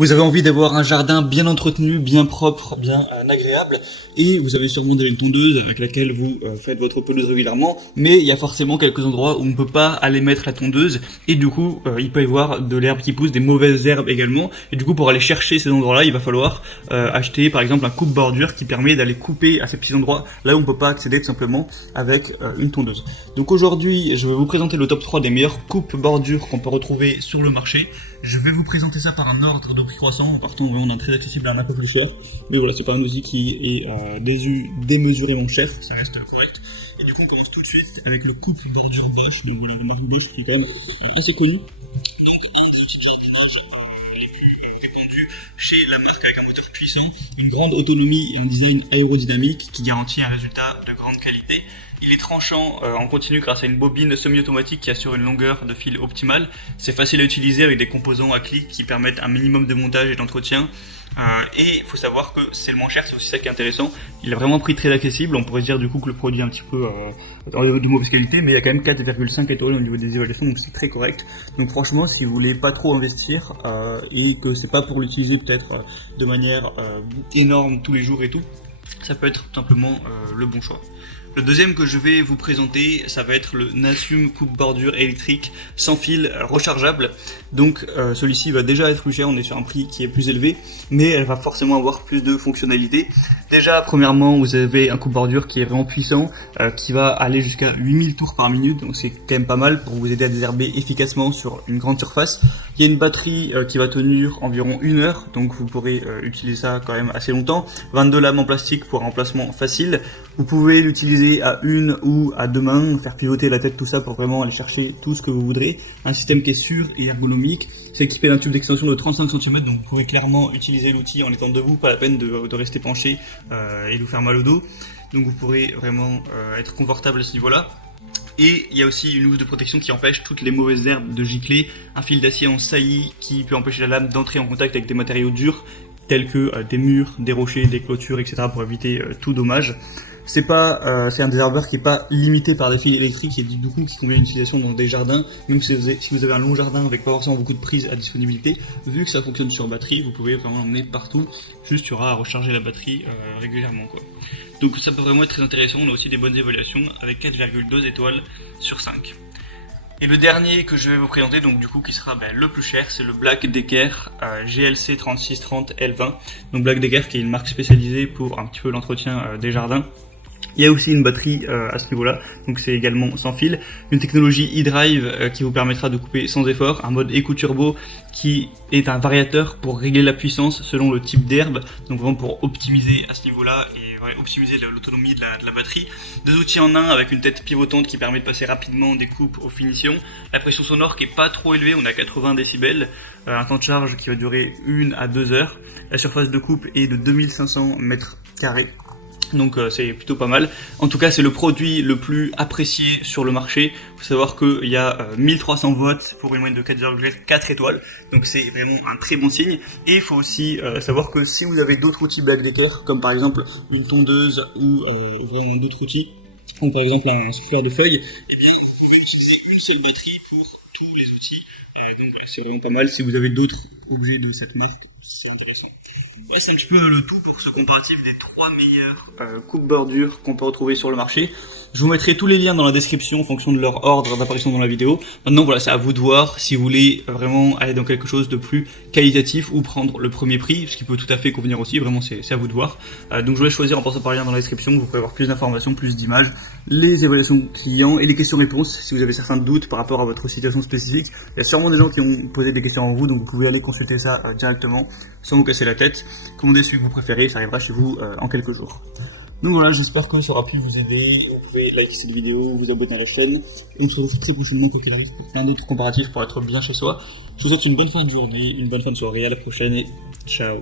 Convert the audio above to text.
Vous avez envie d'avoir un jardin bien entretenu, bien propre, bien agréable, et vous avez sûrement déjà une tondeuse avec laquelle vous faites votre pelouse régulièrement, mais il y a forcément quelques endroits où on ne peut pas aller mettre la tondeuse, et du coup il peut y avoir de l'herbe qui pousse, des mauvaises herbes également, et du coup pour aller chercher ces endroits-là, il va falloir acheter par exemple un coupe-bordure qui permet d'aller couper à ces petits endroits là où on ne peut pas accéder tout simplement avec une tondeuse. Donc aujourd'hui je vais vous présenter le top 3 des meilleures coupe-bordures qu'on peut retrouver sur le marché. Je vais vous présenter ça par un ordre de prix croissant, en partant vraiment d'un très accessible à un peu plus cher. Mais voilà, c'est pas un outil qui est démesurément cher, ça reste correct. Et du coup, on commence tout de suite avec le coupe-bordure Bosch, donc voilà, le marque Bosch qui est quand même assez connu. Donc, un des outils de jardinage les plus répandus chez la marque avec un moteur puissant, une grande autonomie et un design aérodynamique qui garantit un résultat de grande qualité. Il est tranchant en continu grâce à une bobine semi-automatique qui assure une longueur de fil optimale. C'est facile à utiliser avec des composants à clic qui permettent un minimum de montage et d'entretien. Et il faut savoir que c'est le moins cher, c'est aussi ça qui est intéressant. Il a vraiment un prix très accessible. On pourrait se dire du coup que le produit est un petit peu de mauvaise qualité, mais il y a quand même 4,5 étoiles au niveau des évaluations, donc c'est très correct. Donc franchement, si vous voulez pas trop investir et que c'est pas pour l'utiliser peut-être de manière énorme tous les jours et tout, ça peut être tout simplement le bon choix. Le deuxième que je vais vous présenter, ça va être le Nasum coupe-bordure électrique sans fil rechargeable. Donc celui-ci va déjà être plus cher, on est sur un prix qui est plus élevé, mais elle va forcément avoir plus de fonctionnalités. Déjà, premièrement, vous avez un coupe-bordure qui est vraiment puissant, qui va aller jusqu'à 8000 tours par minute, donc c'est quand même pas mal pour vous aider à désherber efficacement sur une grande surface. Il y a une batterie qui va tenir environ 1 heure, donc vous pourrez utiliser ça quand même assez longtemps. 22 lames en plastique pour un remplacement facile. Vous pouvez l'utiliser à une ou à deux mains, faire pivoter la tête, tout ça pour vraiment aller chercher tout ce que vous voudrez. Un système qui est sûr et ergonomique. C'est équipé d'un tube d'extension de 35 cm, donc vous pouvez clairement utiliser l'outil en étant debout, pas la peine de rester penché et vous faire mal au dos. Donc vous pourrez vraiment être confortable à ce niveau-là. Et il y a aussi une housse de protection qui empêche toutes les mauvaises herbes de gicler, un fil d'acier en saillie qui peut empêcher la lame d'entrer en contact avec des matériaux durs tels que des murs, des rochers, des clôtures, etc. pour éviter tout dommage. C'est un désherbeur qui est pas limité par des fils électriques et du coup qui convient à une utilisation dans des jardins, même si vous avez un long jardin avec pas forcément beaucoup de prises à disponibilité, vu que ça fonctionne sur batterie, vous pouvez vraiment l'emmener partout, juste il y aura à recharger la batterie régulièrement quoi. Donc ça peut vraiment être très intéressant, on a aussi des bonnes évaluations avec 4,2 étoiles sur 5. Et le dernier que je vais vous présenter, donc du coup qui sera le plus cher, c'est le Black Decker GLC 3630 L20. Donc Black Decker qui est une marque spécialisée pour un petit peu l'entretien des jardins. Il y a aussi une batterie à ce niveau-là, donc c'est également sans fil. Une technologie e-drive qui vous permettra de couper sans effort. Un mode Eco Turbo qui est un variateur pour régler la puissance selon le type d'herbe. Donc vraiment pour optimiser à ce niveau-là et optimiser l'autonomie de la batterie. Deux outils en un avec une tête pivotante qui permet de passer rapidement des coupes aux finitions. La pression sonore qui est pas trop élevée, on a 80 décibels. Un temps de charge qui va durer 1 à 2 heures. La surface de coupe est de 2500 mètres carrés. Donc c'est plutôt pas mal. En tout cas, c'est le produit le plus apprécié sur le marché. Il faut savoir qu'il y a 1300 votes pour une moyenne de 4,4 étoiles. Donc c'est vraiment un très bon signe. Et il faut aussi savoir que si vous avez d'autres outils Black Decker, comme par exemple une tondeuse ou vraiment d'autres outils, comme par exemple un souffleur de feuilles, eh bien vous pouvez utiliser une seule batterie pour tous les outils. Donc c'est vraiment pas mal. Si vous avez d'autres objets de cette marque, c'est intéressant. Ouais, c'est un petit peu le tout pour ce comparatif des 3 meilleures coupe-bordures qu'on peut retrouver sur le marché. Je vous mettrai tous les liens dans la description en fonction de leur ordre d'apparition dans la vidéo. Maintenant voilà, c'est à vous de voir si vous voulez vraiment aller dans quelque chose de plus qualitatif ou prendre le premier prix, ce qui peut tout à fait convenir aussi, vraiment c'est à vous de voir. Donc je vous laisse choisir en passant par le lien dans la description, vous pouvez avoir plus d'informations, plus d'images, les évaluations clients et les questions-réponses si vous avez certains doutes par rapport à votre situation spécifique. Il y a sûrement des gens qui ont posé des questions en vous, donc vous pouvez aller consulter ça directement sans vous casser la tête. Commandez celui que vous préférez, ça arrivera chez vous en quelques jours. Donc voilà, j'espère que ça aura pu vous aider. Vous pouvez liker cette vidéo, vous abonner à la chaîne. Et on se retrouve très prochainement, quoi qu'il arrive, pour plein d'autres comparatifs pour être bien chez soi. Je vous souhaite une bonne fin de journée, une bonne fin de soirée, à la prochaine et ciao.